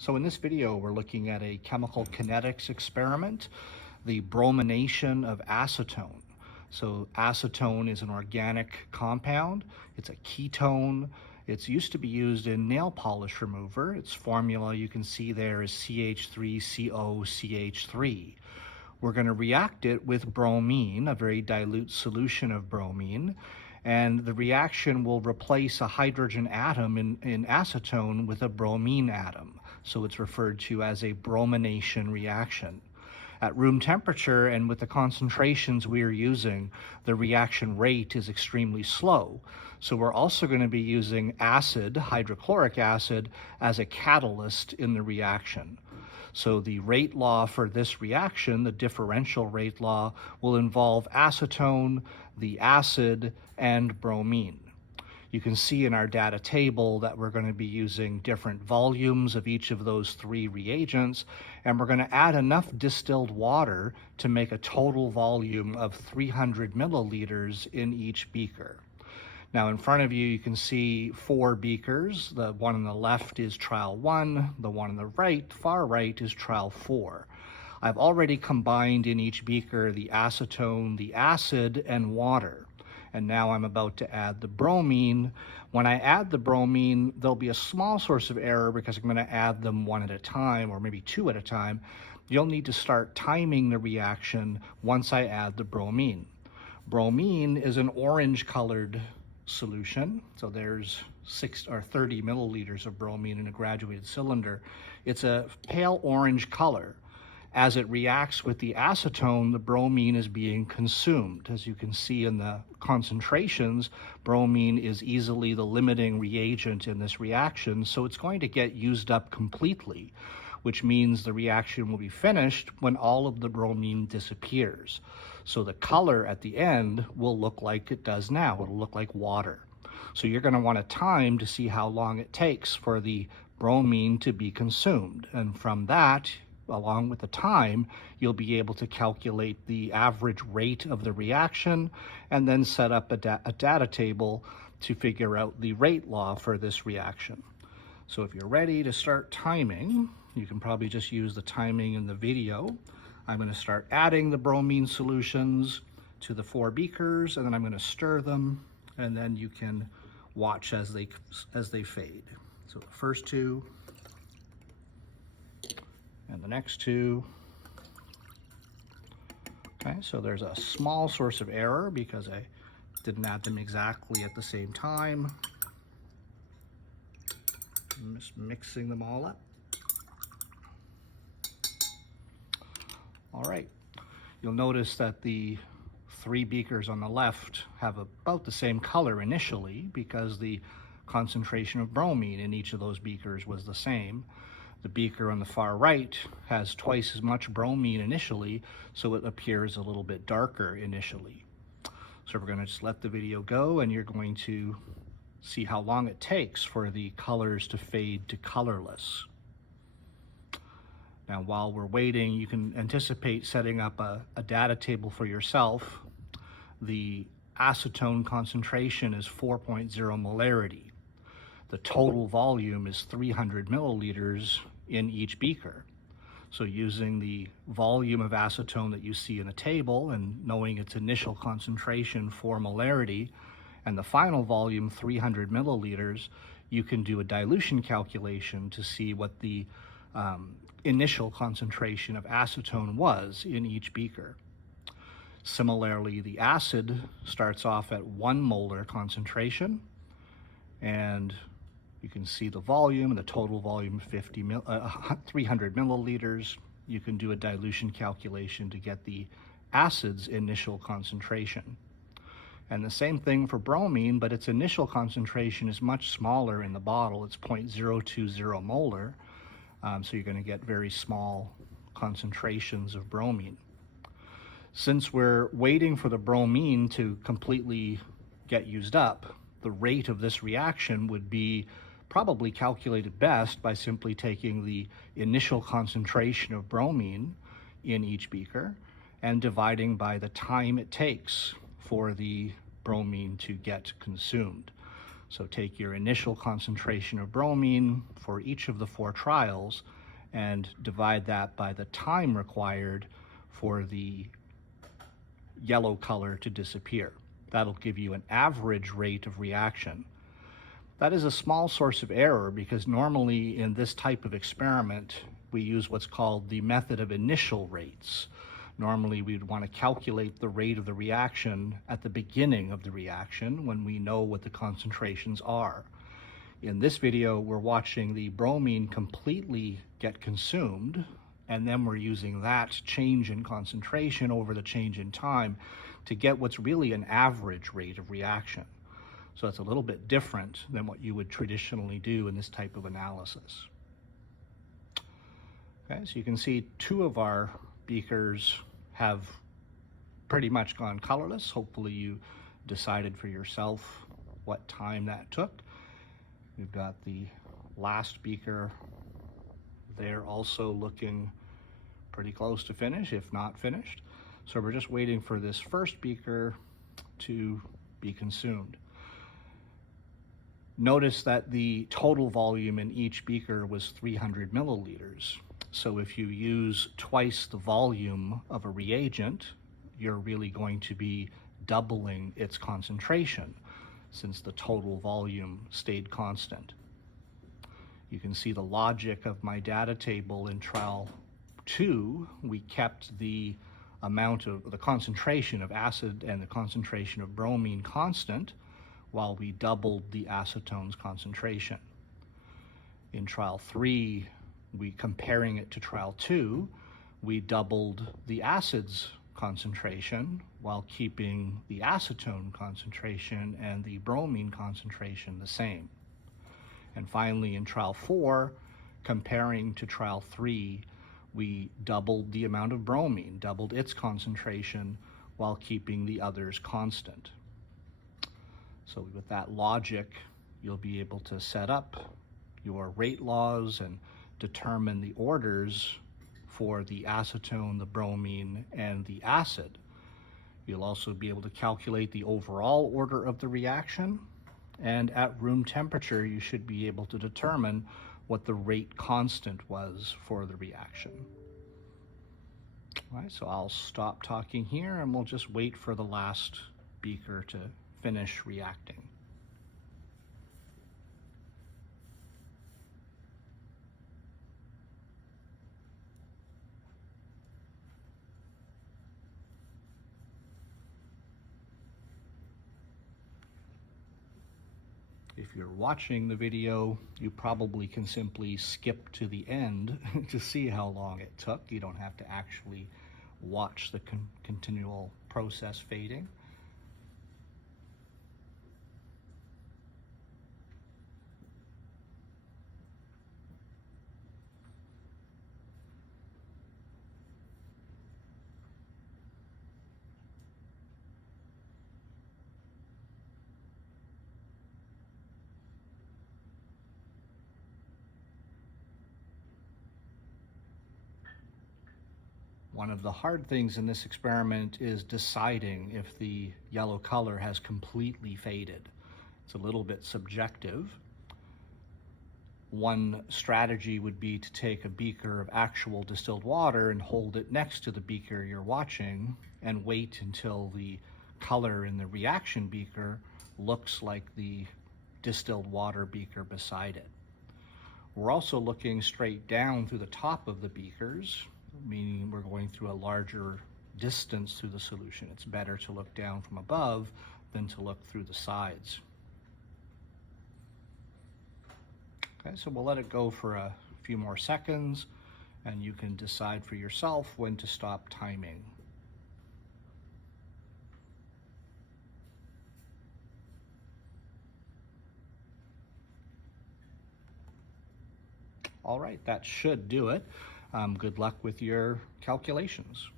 So in this video, we're looking at a chemical kinetics experiment, the bromination of acetone. So acetone is an organic compound. It's a ketone. It's used to be used in nail polish remover. Its formula you can see there is CH3COCH3. We're going to react it with bromine, a very dilute solution of bromine, and the reaction will replace a hydrogen atom in acetone with a bromine atom. So it's referred to as a bromination reaction. At room temperature and with the concentrations we are using, the reaction rate is extremely slow. So we're also going to be using acid, hydrochloric acid, as a catalyst in the reaction. So the rate law for this reaction, the differential rate law, will involve acetone, the acid, and bromine. You can see in our data table that we're going to be using different volumes of each of those three reagents, and we're going to add enough distilled water to make a total volume of 300 milliliters in each beaker. Now in front of you, you can see 4 beakers. The one on the left is trial 1, the one on the right, far right, is trial 4. I've already combined in each beaker the acetone, the acid, and water. And now I'm about to add the bromine. When I add the bromine, there'll be a small source of error because I'm going to add them one at a time, or maybe 2 at a time. You'll need to start timing the reaction once I add the bromine. Bromine is an orange-colored solution. So there's 30 milliliters of bromine in a graduated cylinder. It's a pale orange color. As it reacts with the acetone, the bromine is being consumed. As you can see in the concentrations, bromine is easily the limiting reagent in this reaction, so it's going to get used up completely, which means the reaction will be finished when all of the bromine disappears. So the color at the end will look like it does now. It'll look like water. So you're going to want a time to see how long it takes for the bromine to be consumed. And from that, along with the time, you'll be able to calculate the average rate of the reaction and then set up a data table to figure out the rate law for this reaction. So if you're ready to start timing, you can probably just use the timing in the video. I'm going to start adding the bromine solutions to the 4 beakers, and then I'm going to stir them, and then you can watch as they fade. So the first 2, and the next 2. Okay, so there's a small source of error because I didn't add them exactly at the same time. I'm just mixing them all up. All right, you'll notice that the 3 beakers on the left have about the same color initially because the concentration of bromine in each of those beakers was the same. The beaker on the far right has twice as much bromine initially, so it appears a little bit darker initially. So we're going to just let the video go, and you're going to see how long it takes for the colors to fade to colorless. Now while we're waiting, you can anticipate setting up a data table for yourself. The acetone concentration is 4.0 molarity. The total volume is 300 milliliters in each beaker. So using the volume of acetone that you see in the table and knowing its initial concentration 4 molarity and the final volume 300 milliliters, you can do a dilution calculation to see what the initial concentration of acetone was in each beaker. Similarly, the acid starts off at 1 molar concentration, and you can see the volume, the total volume 300 milliliters. You can do a dilution calculation to get the acid's initial concentration. And the same thing for bromine, but its initial concentration is much smaller in the bottle. It's 0.020 molar, so you're going to get very small concentrations of bromine. Since we're waiting for the bromine to completely get used up, the rate of this reaction would be probably calculated best by simply taking the initial concentration of bromine in each beaker and dividing by the time it takes for the bromine to get consumed. So take your initial concentration of bromine for each of the 4 trials and divide that by the time required for the yellow color to disappear. That'll give you an average rate of reaction. That is a small source of error because normally in this type of experiment, we use what's called the method of initial rates. Normally we'd want to calculate the rate of the reaction at the beginning of the reaction when we know what the concentrations are. In this video, we're watching the bromine completely get consumed, and then we're using that change in concentration over the change in time to get what's really an average rate of reaction. So it's a little bit different than what you would traditionally do in this type of analysis. Okay, so you can see 2 of our beakers have pretty much gone colorless. Hopefully you decided for yourself what time that took. We've got the last beaker there also looking pretty close to finish, if not finished. So we're just waiting for this first beaker to be consumed. Notice that the total volume in each beaker was 300 milliliters. So if you use twice the volume of a reagent, you're really going to be doubling its concentration since the total volume stayed constant. You can see the logic of my data table in trial 2. We kept the amount of the concentration of acid and the concentration of bromine constant while we doubled the acetone's concentration. In trial 3, comparing it to trial 2, we doubled the acid's concentration while keeping the acetone concentration and the bromine concentration the same. And finally, in trial 4, comparing to trial 3, we doubled the amount of bromine, doubled its concentration while keeping the others constant. So with that logic, you'll be able to set up your rate laws and determine the orders for the acetone, the bromine, and the acid. You'll also be able to calculate the overall order of the reaction, and at room temperature, you should be able to determine what the rate constant was for the reaction. All right, so I'll stop talking here and we'll just wait for the last beaker to finish reacting. If you're watching the video, you probably can simply skip to the end to see how long it took. You don't have to actually watch the continual process fading. One of the hard things in this experiment is deciding if the yellow color has completely faded. It's a little bit subjective. One strategy would be to take a beaker of actual distilled water and hold it next to the beaker you're watching and wait until the color in the reaction beaker looks like the distilled water beaker beside it. We're also looking straight down through the top of the beakers, meaning we're going through a larger distance through the solution. It's better to look down from above than to look through the sides. Okay, so we'll let it go for a few more seconds and you can decide for yourself when to stop timing. All right, that should do it. Good luck with your calculations.